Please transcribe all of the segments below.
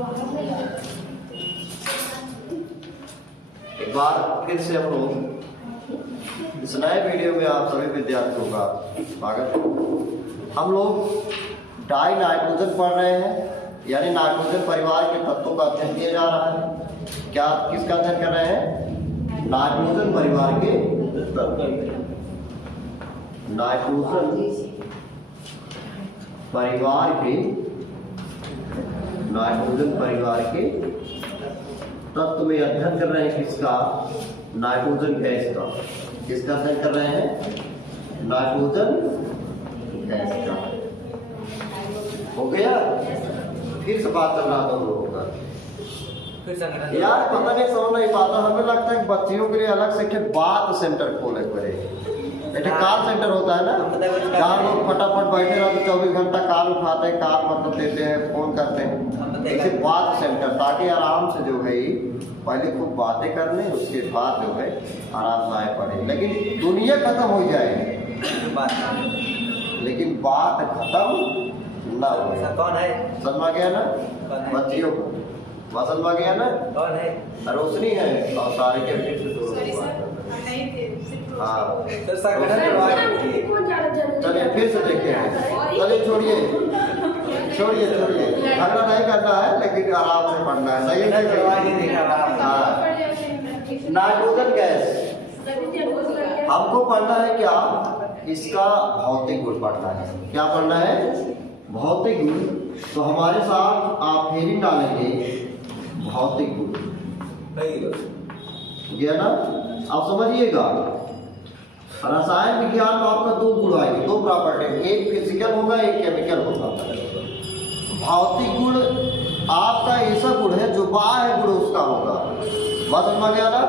एक बार फिर से हम लोग इस नए वीडियो में आप सभी विद्यार्थियों का स्वागत है। हम लोग डाई नाइट्रोजन पढ़ रहे हैं, यानी नाइट्रोजन परिवार के तत्वों का अध्ययन किया जा रहा है। क्या किसका अध्ययन कर रहे हैं? नाइट्रोजन परिवार के तत्व। नाइट्रोजन परिवार के तत्व में अध्ययन कर रहे हैं। किसका? नाइट्रोजन गैस का। किसका अध्ययन कर रहे हैं? नाइट्रोजन गैस का। हो गया? फिर से बात चल रहा था हम लोगों का। यार पता नहीं, समझ नहीं पाता। हमें लगता है बच्चियों के लिए अलग से बात सेंटर खोले पड़े। एक कॉल सेंटर होता है ना, जहाँ लोग फटाफट बैठे रहते 24 घंटा कॉल उठाते हैं, कॉल मतलब देते हैं, फोन करते हैं। ऐसे बात सेंटर, ताकि आराम से जो है पहले खूब बातें करने, उसके बाद जो है आराम से आए पड़े। लेकिन दुनिया खत्म हो जाए, लेकिन बात खत्म ना हो। कौन है? समझ गया ना बच्चियों को? समझ गया ना? कौन है? रोशनी है और सारे के फिर से हाँ। चलिए फिर से देखते हैं। चलिए छोड़िए, झगड़ा नहीं करना है, लेकिन आराम से पढ़ना है। सही है? हाँ। नाइट्रोजन गैस हमको पढ़ना है क्या? इसका भौतिक गुण पढ़ना है। क्या पढ़ना है? भौतिक गुण। तो हमारे साथ आप हेडिंग डालेंगे भौतिक गुण। गया ना? आप समझिएगा, रसायन विज्ञान में आपका दो गुण आएंगे, दो प्रॉपर्टी, एक फिजिकल होगा, एक केमिकल होगा। भौतिक गुण आपका ऐसा गुण है जो बाह्य गुण उसका होगा। बात समझ गया ना?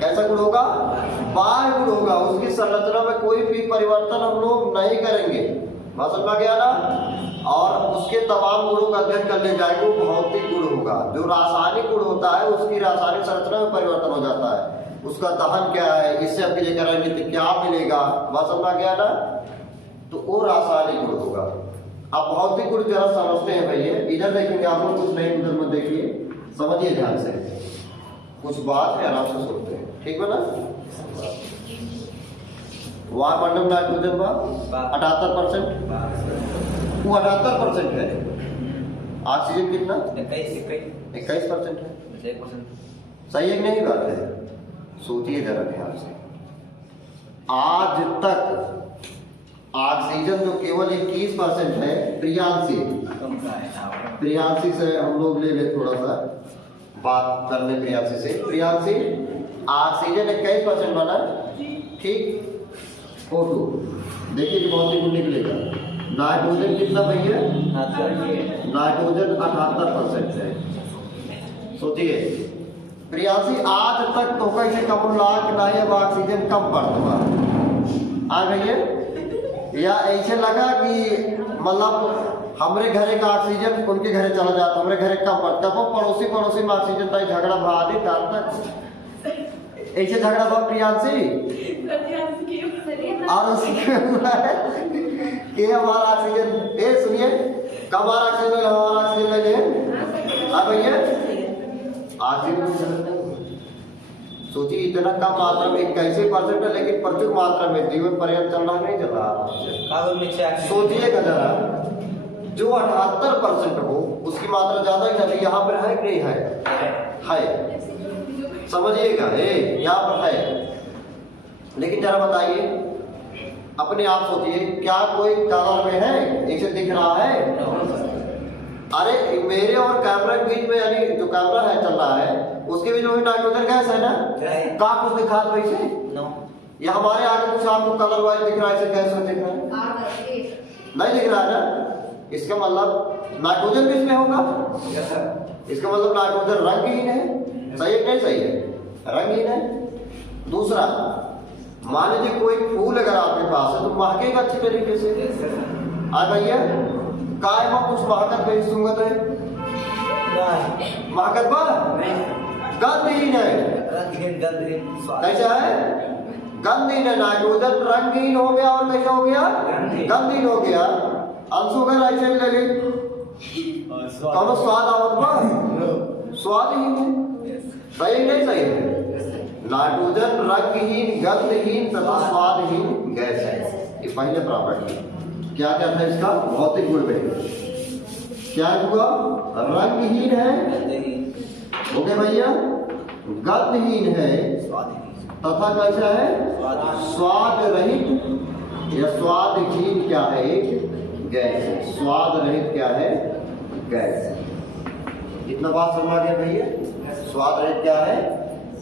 कैसा गुण होगा? बाह्य गुण होगा। उसकी संरचना में कोई भी परिवर्तन हम लोग नहीं करेंगे। बात समझ गया ना? और उसके तमाम गुणों का अध्ययन करने जाएंगे, वो भौतिक गुण होगा। जो रासायनिक गुण होता है, उसकी रासायनिक संरचना में परिवर्तन हो जाता है। उसका दहन क्या है, इससे आपके लिए करेंगे तो क्या मिलेगा। बात समझ गया ना? तो वो रासायनिक गुण होगा। आप भौतिक गुण जरा समझते हैं भैया। इधर देखेंगे आप लोग, कुछ नहीं, उधर में देखिए, समझिए ध्यान से। कुछ बात है, आराम से सुनते हैं, ठीक है ना? वायुमंडल नाइट्रोजन का 78%, वो 78% है। ऑक्सीजन कितना? 21% है। सही है कि नहीं बात है? सोचिए जरा ध्यान से। आज तक ऑक्सीजन जो केवल 21% है, प्रियांशी से हम लोग ले ले थोड़ा सा बात करने। प्रियांशी से, प्रियांशी, ऑक्सीजन 21% बना, ठीक? फोटो देखिए भौतिक गुण निकलेगा। नाइट्रोजन कितना भैया? नाइट्रोजन 78% है। सोचिए प्रियांशी, आज तक तो कैसे कम लाख नहीं, अब ऑक्सीजन कम पड़ता आ गई है, या ऐसे लगा कि मतलब हमरे घरे का ऑक्सीजन उनके घरे चला जाता, हमरे घरे कम पड़ता, वो पड़ोसी में ऑक्सीजन तक झगड़ा भा दे तक। ऐसे झगड़ा था प्रियांशी और कि हमारा ऑक्सीजन, ए सुनिए, कब हमारा ऑक्सीजन ले अब भैया ऑक्सीजन। सोचिए इतना कम मात्रा में 21% है, लेकिन प्रचुर मात्रा में जीवन पर्यंत चल रहा नहीं चल रहा। सोचिएगा जरा, जो 78% हो उसकी मात्रा ज्यादा ही नहीं, यहाँ पर है कि नहीं है? समझिएगा, यहाँ पर है। लेकिन जरा बताइए, अपने आप सोचिए, क्या कोई कलर में है? ऐसे दिख रहा है? अरे मेरे और कैमरा के बीच में, यानी जो कैमरा है चल रहा है, उसके बीच में नाइट्रोजन गैस है ना? का कुछ दिखा वैसे? या हमारे आगे कुछ आपको कलर वाइज दिख रहा है, ऐसे गैस दिख रहा है? नहीं दिख रहा है ना? इसका मतलब नाइट्रोजन भी इसमें होगा। इसका मतलब नाइट्रोजन रंगहीन है। सही है नहीं? सही है, रंगहीन है। दूसरा, मान लीजिए कोई फूल अगर आपके पास है तो महकेगा अच्छी तरीके से। भैया काय में कुछ महकत नहीं, सुंगत है, महकत बा गंधहीन है। कैसा है? गंधहीन है। नाइट्रोजन रंगहीन हो गया और कैसा हो गया? गंधहीन हो गया। अंशुगर ऐसे ले ली, कौन स्वाद आवत बा? स्वादहीन है। सही नहीं सही है? नाइट्रोजन रंगहीन, गंधहीन तथा स्वादहीन गैस है। ये पहले प्रॉपर्टी है। क्या क्या था इसका भौतिक गुण में? क्या हुआ? रंगहीन है, ओके भैया, गंधहीन है तथा कैसा है? स्वाद रहित या स्वादहीन क्या है? एक गैस है। स्वाद रहित क्या है? गैस है। इतना बात समझ आ गया भैया? स्वाद रहित क्या है?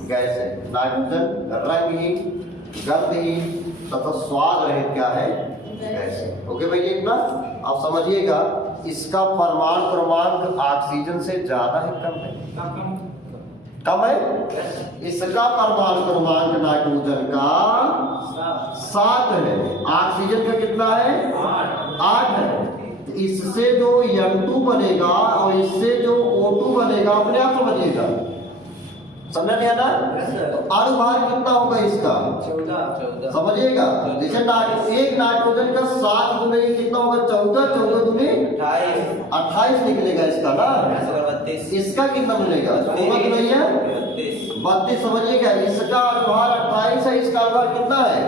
गैस है। नाइट्रोजन रंगहीन, गंधहीन तथा स्वाद रहित क्या है? गैस है। ओके भैया, इतना आप समझिएगा। इसका परमाणु क्रमांक ऑक्सीजन से ज्यादा है, कम है? कम है। इसका परमाणु क्रमांक नाइट्रोजन का 7 है, ऑक्सीजन का कितना है? 8 है। इससे जो N2 बनेगा और इससे जो O2 बनेगा, अपने आप समझिएगा। समझ नहीं आना? तो अणुभार कितना होगा इसका? 14। समझिएगा। जैसे एक नाइट्रोजन का 7 गुने कितना होगा? 14, 14 गुने 28 निकलेगा इसका ना। इसका कितना मिलेगा? होगा तो नहीं है? 32। समझिएगा, इसका अणुभार 28 है, इसका अणुभार कितना है?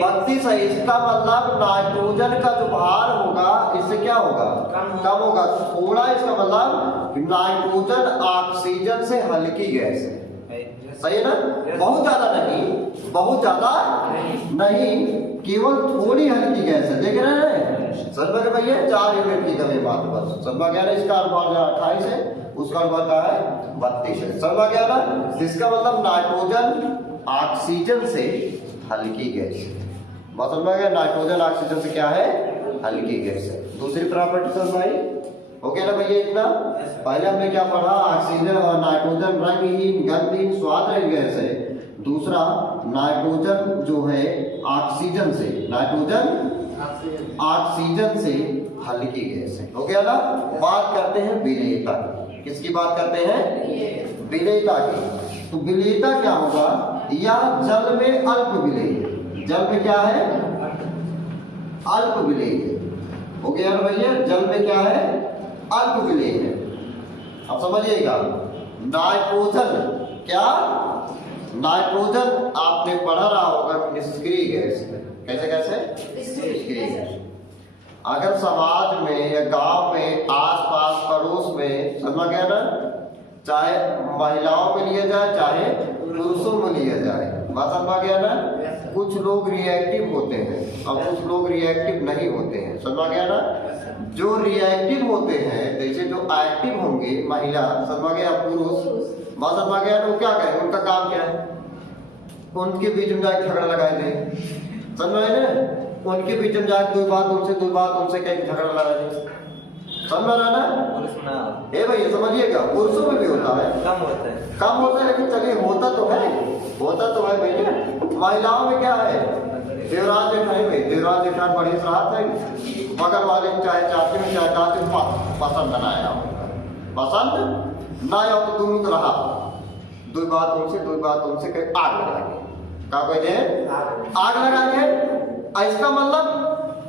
32 है। इसका मतलब नाइट्रोजन का जो भार होगा इससे क्या होगा? कम होगा। थोड़ा इसका मतलब नाइट्रोजन ऑक्सीजन से हल्की गैस है। सही है ना? बहुत ज्यादा नहीं, बहुत ज्यादा नहीं, केवल थोड़ी हल्की गैस है। देख रहे हैं? समझ गए भैया? 4 यूनिट की कमी बात बस। समझ गया ना? इसका अणुभार 28 है, उसका अणुभार क्या है? 32 है। समझ गया ना? इसका मतलब नाइट्रोजन ऑक्सीजन से हल्की गैस है। बात समझ गया? नाइट्रोजन ऑक्सीजन से क्या है? हल्की गैस है। दूसरी प्रॉपर्टी समझ भाई? ओके ना भैया? इतना पहले हमने क्या पढ़ा? ऑक्सीजन और नाइट्रोजन रंगहीन, गंधहीन, स्वाद रहित गैस है। दूसरा, नाइट्रोजन जो है ऑक्सीजन से, नाइट्रोजन ऑक्सीजन से हल्की गैस है। हो गया ना? बात करते हैं विलेयता की। किसकी बात करते हैं? विलेयता की। तो विलेयता क्या होगा? या जल में अल्प विलेय। जल में क्या है? अल्प विलेय। हो गया ना भैया? जल में क्या है? अल्प विलेय है। अब समझिएगा, नाइट्रोजन क्या? नाइट्रोजन आपने पढ़ा रहा होगा निष्क्रिय गैस है। कैसे कैसे? निष्क्रिय गैस। अगर समाज में या गांव में, आसपास पड़ोस में, समझ गया ना, चाहे महिलाओं में लिया जाए चाहे पुरुषों में लिया जाए, बात समझ गया ना, कुछ लोग रिएक्टिव होते हैं और कुछ लोग रिएक्टिव नहीं होते हैं। समझ गया ना? जो रिएक्टिव होते हैं, जैसे जो एक्टिव होंगे महिला, समझ गया, पुरुष, बात समझ गया ना, वो क्या करें? उनका काम क्या है? उनके बीच में जाके झगड़ा लगाए थे। समझ ना? उनके बीच में जाके दो बात उनसे क्या झगड़ा लगा दे। समझ रहा ना? ए भाई समझिएगा, पुरुषों में भी होता है, कम होता है, लेकिन चलिए होता तो है भैया। महिलाओं में क्या है? देवराज जेठानी भाई, देवराज जेठानी बड़ी सराहत है, बगल वाले चाहे चाची में चाहे चाची पसंद न आया, पसंद ना आया तो दोनों तरह दो बात उनसे कहीं आग लगा दे। क्या कहते हैं? आग लगा दे। इसका मतलब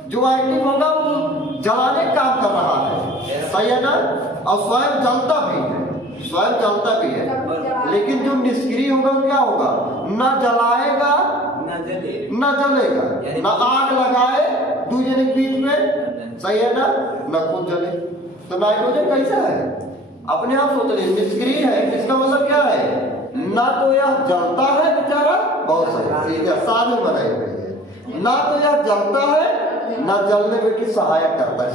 जो एक्टिव होगा वो जलाने का काम कर रहा है। सही है ना? और स्वयं जलता भी है, लेकिन जो निष्क्रिय होगा वो क्या होगा? न जलाएगा न जलेगा, न आग लगाए दूसरे के बीच में। सही है ना? न खुद जले। तो नाइट्रोजन कैसा है? अपने आप सोच रहे, निष्क्रिय है। इसका मतलब क्या है? ना तो यह जलता है बेचारा, बहुत सही, साधन बनाए हुए हैं, ना तो यह जलता है ना जलने में की सहायता करता है।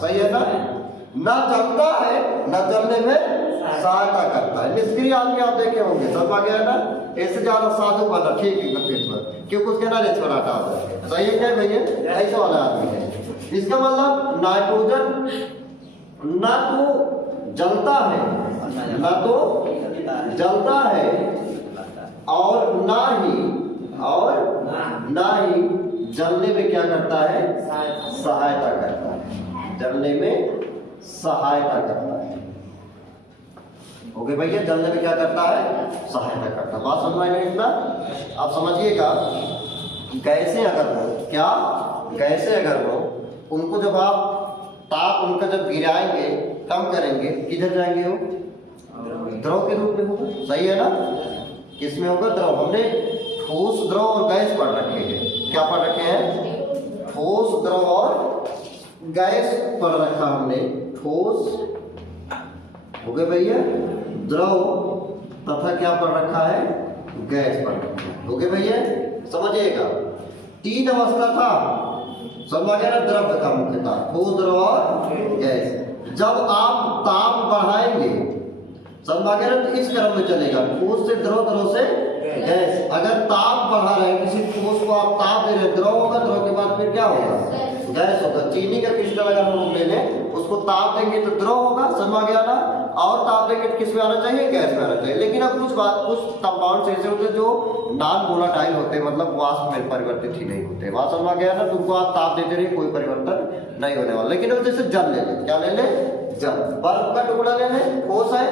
सही है ना? ना जलता है ना जलने में सहायता करता है। निष्क्रिय आदमी आप देखे होंगे, समझ गया ना? इससे ज्यादा साधु बना, ठीक है, क्यों कुछ कहना रे छोड़ा था। सही है क्या भैया? ऐसा वाला आदमी है। इसका मतलब नाइट्रोजन ना तो जलता है और ना ही जलने में क्या करता है? सहायता करता है। जलने में सहायता करता है। ओके भैया? जलने में क्या करता है? सहायता करता है। बात समझ में इतना? आप समझिएगा, गैसें अगर हो, उनको जब आप ताप उनका जब गिराएंगे कम करेंगे किधर जाएंगे वो? द्रव के रूप में होगा, सही है ना? किसमें होगा? द्रव। हमने ठोस, द्रव और गैस पढ़ रखे हैं। क्या पढ़ रखे हैं? ठोस, द्रव और गैस पढ़ रखा हमने। ठोस हो गए भैया, द्रव तथा क्या पढ़ रखा है? गैस पढ़ रखा है। हो गए भैया, समझिएगा। 3 अवस्था था, समझ गया ना? द्रव का मुख्यतः ठोस, द्रव और गैस। जब आप ताप बढ़ाएंगे, समझ गया ना, तो इस क्रम में चलेगा, ठोस से द्रव, द्रव से गैस। अगर ताप बढ़ा रहे हैं, किसी ठोस को आप ताप दे रहे हैं, द्रव होगा, द्रव के बाद फिर क्या होगा? गैस होगा। चीनी का क्रिस्टल अगर हम लोग ले लें, उसको ताप देंगे तो द्रव होगा, समझ गया ना? और ताप देंगे तो किस में आना चाहिए? गैस में आना चाहिए। लेकिन अब कुछ कंपाउंड ऐसे होते हैं जो नॉन वोलेटाइल होते हैं, मतलब वाष्प में परिवर्तित ही नहीं होते। वहां समझ गया ना? तुमको आप ताप देते रहिए, कोई परिवर्तन नहीं होने वाला। लेकिन अब जैसे जल ले लें, क्या ले लें? जल। बर्फ का टुकड़ा ले लें, ठोस है,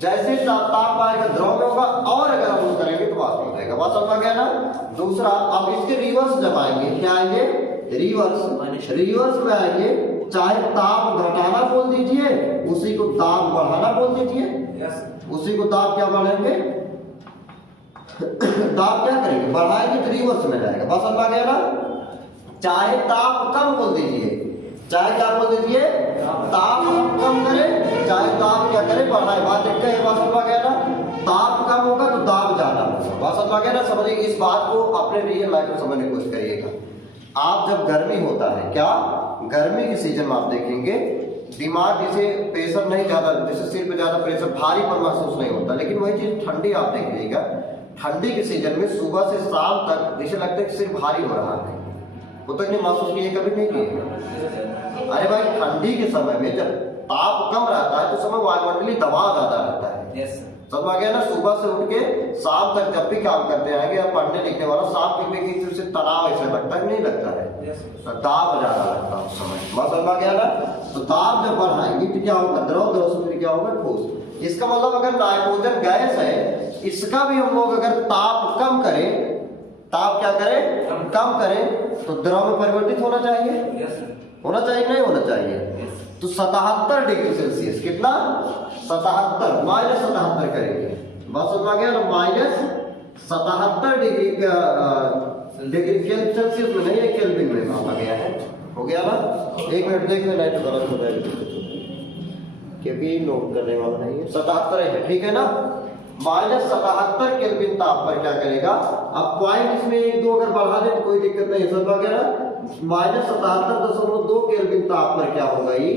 जैसे ताप आएगा द्रव में होगा, और अगर हम करेंगे तो वाष्प हो जाएगा। बात समझ गया ना? दूसरा, अब इसके रिवर्स जब आएंगे, क्या आएंगे? रिवर्स। रिवर्स में आएंगे, चाहे ताप घटाना बोल दीजिए, उसी को ताप बढ़ाना बोल दीजिए। उसी को ताप क्या बढ़ाएंगे? ताप क्या करेंगे? बढ़ाएंगे तो रिवर्स में जाएगा। बात समझ गया ना? चाहे ताप कम बोल दीजिए, चाहे क्या बोल दीजिए? ताप कम करें, चाहे ताप क्या करें? बढ़ाए। बात एक है। बात समझ गया ना? ताप कम होगा तो दाब ज्यादा होगा। बात समझ गया ना? समझिए, इस बात को अपने रियल लाइफ में समझने की कोशिश करिएगा। आप जब गर्मी होता है, क्या गर्मी के सीजन में आप देखेंगे, दिमाग जैसे प्रेशर नहीं ज्यादा, जैसे सिर पे ज्यादा प्रेशर, भारीपन महसूस नहीं होता। लेकिन वही चीज ठंडी आप देखिएगा, ठंडी के सीजन में सुबह से शाम तक जैसे लगता है कि सिर भारी हो रहा है। वो तो नहीं महसूस किए? कभी नहीं किए? अरे भाई, ठंडी के समय में जब ताप कम रहता है तो समय वायुमंडलीय दबाव ज्यादा रहता है। समझ गया ना? सुबह से उठ के शाम तक जब भी काम करते आएंगे, या पढ़ने लिखने वाला, शाम के से तनाव ऐसा लगता है, नहीं लगता है? तो दाब ज्यादा लगता है उस समय। बात समझ गया ना? तो दाब जब बढ़ाएंगे तो क्या होगा? द्रव, द्रव से फिर क्या होगा? ठोस। इसका मतलब अगर नाइट्रोजन गैस है, इसका भी हम लोग अगर ताप कम करें, ताप क्या करें? कम करें, तो द्रव में परिवर्तित होना चाहिए। होना चाहिए, नहीं होना चाहिए? तो 77 डिग्री सेल्सियस, कितना? 77, -77 करेंगे। बस समझ गया ना? -77 डिग्री सेल्सियस में नहीं है, केल्विन में मापा गया है। हो गया ना? 1 मिनट देख लेना, तो गलत हो जाएगा, क्योंकि नोट करने वाला नहीं है। 77 है, ठीक है ना? -77 केल्विन ताप पर क्या करेगा? अब पॉइंट इसमें 1-2 अगर बढ़ा दे तो कोई दिक्कत नहीं, समझ गया ना? -77.2 केल्विन ताप पर क्या होगा? ये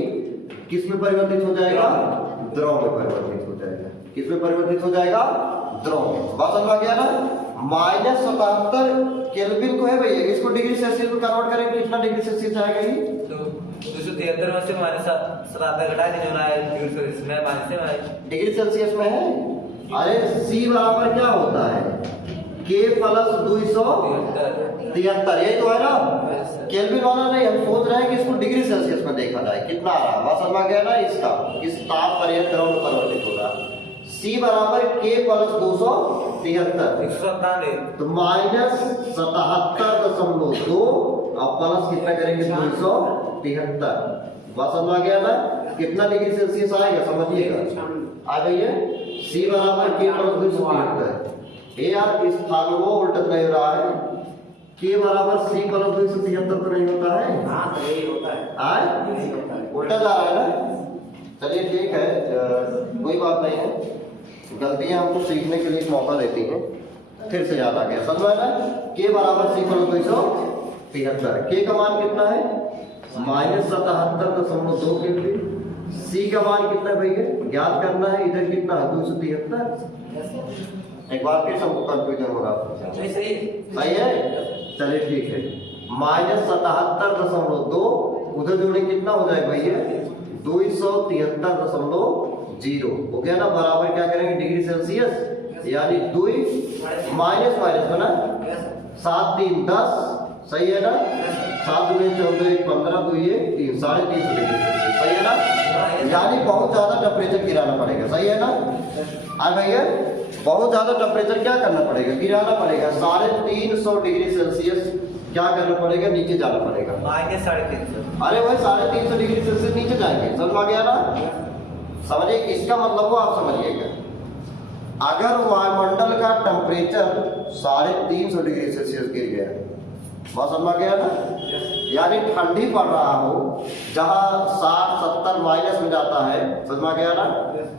किस में परिवर्तित हो जाएगा? द्रव में परिवर्तित हो जाएगा। किस में परिवर्तित हो जाएगा? द्रव में। बात समझ गया ना? -77 केल्विन को है भैया, इसको डिग्री सेल्सियस में कन्वर्ट करेंगे, कितना डिग्री सेल्सियस आएगा? ये तो 273 में से -77 घटा देने वाला है डिग्री सेल्सियस में, डिग्री सेल्सियस में है। अरे C बराबर क्या होता है? K + 273, यही तो है ना? केल्विन वाला नहीं, हम सोच रहे हैं कि इसको डिग्री सेल्सियस में देखा जाए, कितना आ रहा है। बात समझ गया ना? इसका इस ताप पर यह द्रव में परिवर्तित होगा। C बराबर K + 273, तो -77.2 और प्लस कितना करेंगे? 273। बात समझ गया ना? कितना डिग्री सेल्सियस आएगा? समझिएगा, आ गई है। C बराबर K + 273। ये यार इस फार्मूला उल्टा नहीं हो रहा है। K बराबर C + 273 तो नहीं होता है? हाँ, तो यही होता है। उल्टा जा रहा है ना? चलिए ठीक है, कोई बात नहीं है। गलतियां हमको सीखने के लिए एक मौका देती हैं। फिर से याद आ गया, समझ में ना? K बराबर C + 273। K का मान कितना है? -77.2 केल्विन। C का मान कितना है भैया? ज्ञात करना है। इधर कितना है? 273। एक बार फिर सबको कंफ्यूजन हो रहा है। सही है? चलिए ठीक है। -77.2 उधर जोड़े कितना हो जाएगा भैया? 273.0 हो गया ना? बराबर क्या करेंगे? डिग्री सेल्सियस, यानी 2 माइनस बना 7 3 10, सही है ना? 7 2 14 1 15 2 ये 3 3.5 डिग्री सेल्सियस, सही है ना? यानी बहुत ज्यादा टेम्परेचर गिराना पड़ेगा, सही है ना? भैया बहुत ज्यादा टेम्परेचर क्या करना पड़ेगा? गिराना पड़ेगा। 350 डिग्री सेल्सियस क्या करना पड़ेगा, नीचे जाना पड़ेगा। -350। अरे वही 350 डिग्री सेल्सियस नीचे जाएंगे, समझ आ गया ना? समझिए, इसका मतलब वो आप समझिएगा, अगर वायुमंडल का टेम्परेचर 350 डिग्री सेल्सियस गिर गया, बात समझ गया ना? यानी ठंडी पड़ रहा हो, जहां 60-70 माइनस में जाता है, समझ गया ना?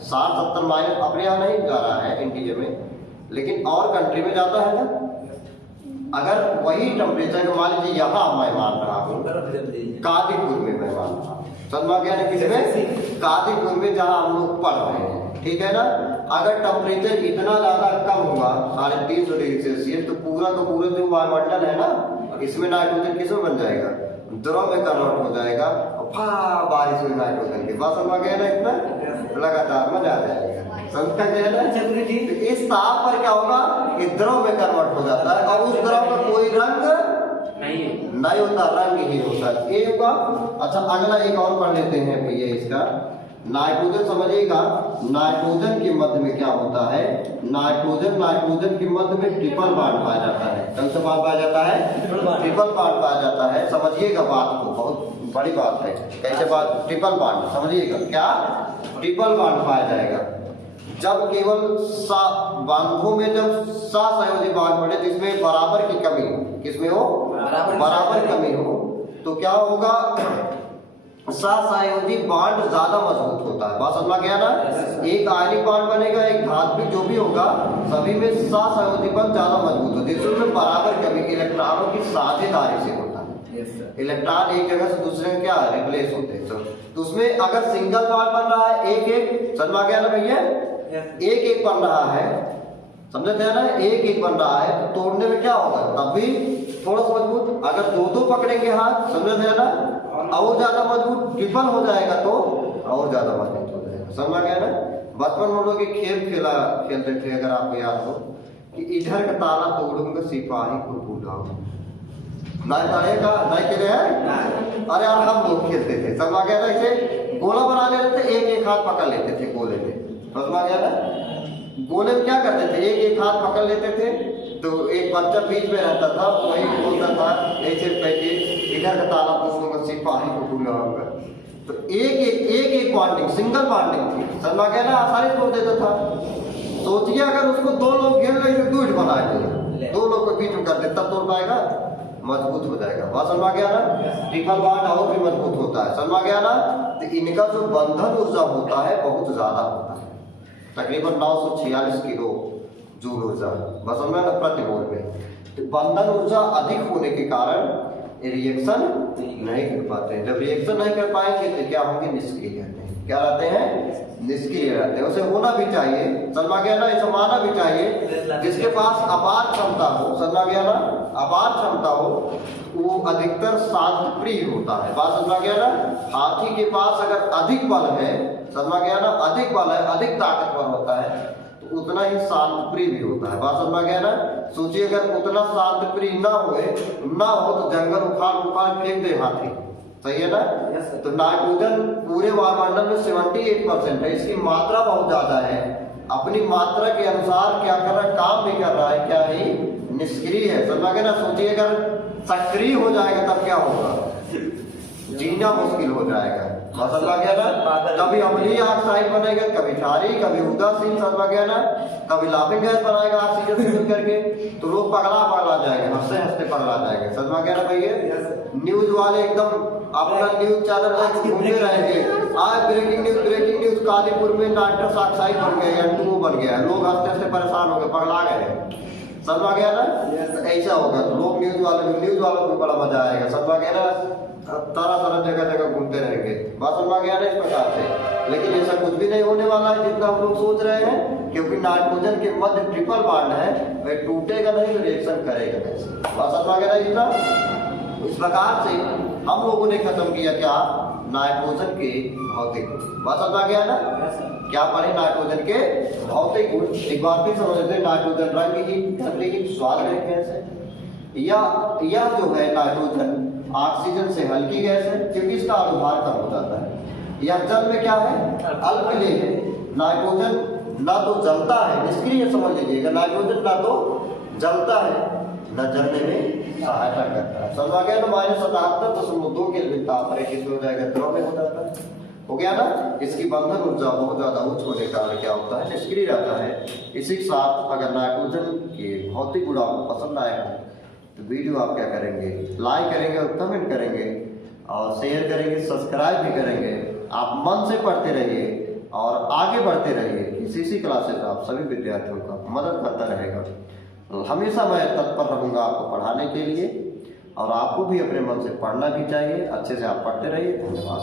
60-70 माइनस अपने यहाँ नहीं जा रहा है इंटीरियर में, लेकिन और कंट्री में जाता है ना। अगर वही टेम्परेचर मान लीजिए यहाँ मैं मान रहा हूँ कादीपुर में, मैं मान रहा हूँ, समझ गया ना? किसमें? कादीपुर में, जहाँ हम लोग पढ़ रहे हैं, ठीक है ना? अगर टेम्परेचर इतना ज्यादा कम हुआ 350 डिग्री सेल्सियस, तो पूरा का पूरा जो वायुमंडल है ना, इसमें नाइट्रोजन किसमें बन जाएगा? द्रव में कन्वर्ट हो जाएगा, बारिश हुई नाइट्रोजन की, बस समझ गया ना? इतना लगातार मजा आ जाएगा, समझ गया ना? इस ताप पर क्या होगा कि द्रव में कन्वर्ट हो जाता है, और उस द्रव का कोई रंग नहीं होता, रंग ही होता है, ये होगा। अच्छा, अगला एक और पढ़ लेते हैं भैया इसका। नाइट्रोजन समझिएगा, नाइट्रोजन के मध्य में क्या होता है? नाइट्रोजन के मध्य में ट्रिपल बॉन्ड पाया जाता है। कौन सा बॉन्ड पाया जाता है? ट्रिपल बॉन्ड पाया जाता है। समझिएगा बात को, बहुत बड़ी बात है। कैसे बात? ट्रिपल बॉन्ड समझिएगा, क्या ट्रिपल बॉन्ड पाया जाएगा जब केवल बांधों में जब सहसंयोजी बॉन्ड बने, जिसमें बराबर की कमी हो, किसमें हो? बराबर कमी हो, तो क्या होगा? सहसंयोजी बॉन्ड ज्यादा मजबूत होता है, बात समझ गया ना? एक आयनिक बॉन्ड बनेगा, एक धात्विक, जो भी होगा, सभी में सहसंयोजी बॉन्ड ज्यादा मजबूत होता है, जिसमें बराबर कमी इलेक्ट्रॉनों की साझेदारी से होता है। इलेक्ट्रॉन एक जगह से दूसरे में क्या रिप्लेस होते हैं, तो उसमें अगर सिंगल बॉन्ड बन रहा है, एक समझ गया ना भैया? एक बन रहा है, समझे थे ना? एक बन रहा है, तो तोड़ने में क्या होगा? तब भी थोड़ा सा मजबूत। अगर दो पकड़ेंगे हाथ, समझे थे ना? और ज्यादा मजबूत। ट्रिपल हो जाएगा तो और ज्यादा मजबूत हो जाएगा, समझ गया ना? बचपन में लोग खेल खेलते थे, अगर आपको याद हो, कि इधर का ताला तोड़ूंगा सिपाही को भूलाऊंगा, नहीं तड़ेगा, नहीं खेले हैं? अरे यार, हम लोग खेलते थे, समझ गया ना? इसे गोला बना लेते थे, एक हाथ पकड़ लेते थे गोले में, समझ गया ना? गोले में क्या करते थे? एक हाथ पकड़ लेते थे, तो एक बच्चा बीच में रहता था, वही बोलता था ऐसे पैके, इधर का ताला पूछूंगा सिपाही को भूलाऊंगा। तो एक बॉन्डिंग, सिंगल बॉन्डिंग थी, समझ गया ना? आसानी से तोड़ देता था। सोचिए, अगर उसको दो लोग घेर लेंगे, दूध बना देंगे, दो लोग को बीच में कर दे, तब तोड़ पाएगा? मजबूत हो जाएगा, बात समझ गया ना? ट्रिपल बॉन्ड और भी मजबूत होता है, समझ गया ना? तो इनका जो बंधन ऊर्जा होता है बहुत ज्यादा होता है, तकरीबन 946 किलो जूल ऊर्जा, बस समझ ना, प्रति मोल में। तो बंधन ऊर्जा अधिक होने के कारण रिएक्शन नहीं कर पाते हैं। जब रिएक्शन नहीं कर पाएंगे तो क्या होंगे? निष्क्रिय रहते हैं। क्या रहते हैं? निष्क्रिय रहते हैं। उसे होना भी चाहिए, समझ गया ना? इसे माना भी चाहिए। जिसके पास अपार क्षमता हो, समझ गया ना? अपार क्षमता हो, वो अधिकतर शांत प्रिय होता है, बात समझ गया ना? हाथी के पास अगर अधिक बल है, समझ गया ना? अधिक बल है, अधिक ताकतवर होता है, तो उतना ही शांत प्रिय भी होता है, बात समझ गया ना? सोचिए, अगर उतना शांत प्रिय ना हो तो जंगल उखाड़ फेंक दे हाथी, सही है ना? तो नाइट्रोजन पूरे वायुमंडल में 78% है, इसकी मात्रा बहुत ज्यादा है। अपनी मात्रा के अनुसार क्या कर रहा है? काम भी कर रहा है, क्या ही निष्क्रिय है, समझ गया ना? सोचिए, अगर सक्रिय हो जाएगा तब क्या होगा? जीना मुश्किल हो जाएगा, समझ गया ना? कभी अम्लीय ऑक्साइड बनेगा, कभी क्षारीय, कभी उदासीन, समझ गया ना? कभी लाफिंग गैस बनाएगा ऑक्सीजन से मिल करके, तो लोग पगला जाएंगे, हंसते पगला जाएंगे, समझ गया ना भैया? न्यूज वाले एकदम अपना न्यूज चैनल घूमते रहेंगे, आज ब्रेकिंग न्यूज कालीपुर में नाइट्रस ऑक्साइड बन गया, N2O बन गया, लोग हंसते परेशान हो गए, पगला गए, समझ गया ना? ऐसा होगा तो लोग न्यूज वालों को बड़ा मजा आएगा, समझ गया ना? तरह जगह घूमते रहेंगे, बात समझ गया ना? इस प्रकार से। लेकिन ऐसा कुछ भी नहीं होने वाला है जितना हम लोग सोच रहे हैं, क्योंकि नाइट्रोजन के मध्य ट्रिपल बॉन्ड है, वह टूटेगा नहीं तो रिएक्शन करेगा कैसे, बात समझ गया ना? इतना इस प्रकार से हम लोगों ने खत्म किया क्या? नाइट्रोजन के भौतिक गुण, बात समझ गया ना? क्या पढ़े? नाइट्रोजन के भौतिक गुण। एक बार फिर समझ लेते हैं, नाइट्रोजन रंगहीन, स्वाद रहित गैस है। यह जो है नाइट्रोजन ऑक्सीजन से हल्की गैस है, क्योंकि इसका अनुभार कम हो जाता है। यह जल में क्या है? अल्पलीय है। नाइट्रोजन ना तो जलता है, निष्क्रिय समझ लीजिएगा, नाइट्रोजन ना तो जलता है, न जलने में सहायता करता है। समझ आ गया ना? -77.2 केल्विन तापमान किस हो जाएगा, द्रव में हो जाता है। हो गया ना? इसकी बंधन ऊर्जा बहुत ज्यादा उच्च होने के कारण क्या होता है, निष्क्रिय रहता है। इसी के साथ अगर नाइट्रोजन के भौतिक गुण आपको पसंद आए हो तो वीडियो आप क्या करेंगे, लाइक करेंगे और कमेंट करेंगे और शेयर करेंगे, सब्सक्राइब भी करेंगे। आप मन से पढ़ते रहिए और आगे बढ़ते रहिए। CC क्लासेस आप सभी विद्यार्थियों का मदद करता रहेगा। तो हमेशा मैं तत्पर रहूँगा आपको पढ़ाने के लिए, और आपको भी अपने मन से पढ़ना भी चाहिए। अच्छे से आप पढ़ते रहिए। धन्यवाद।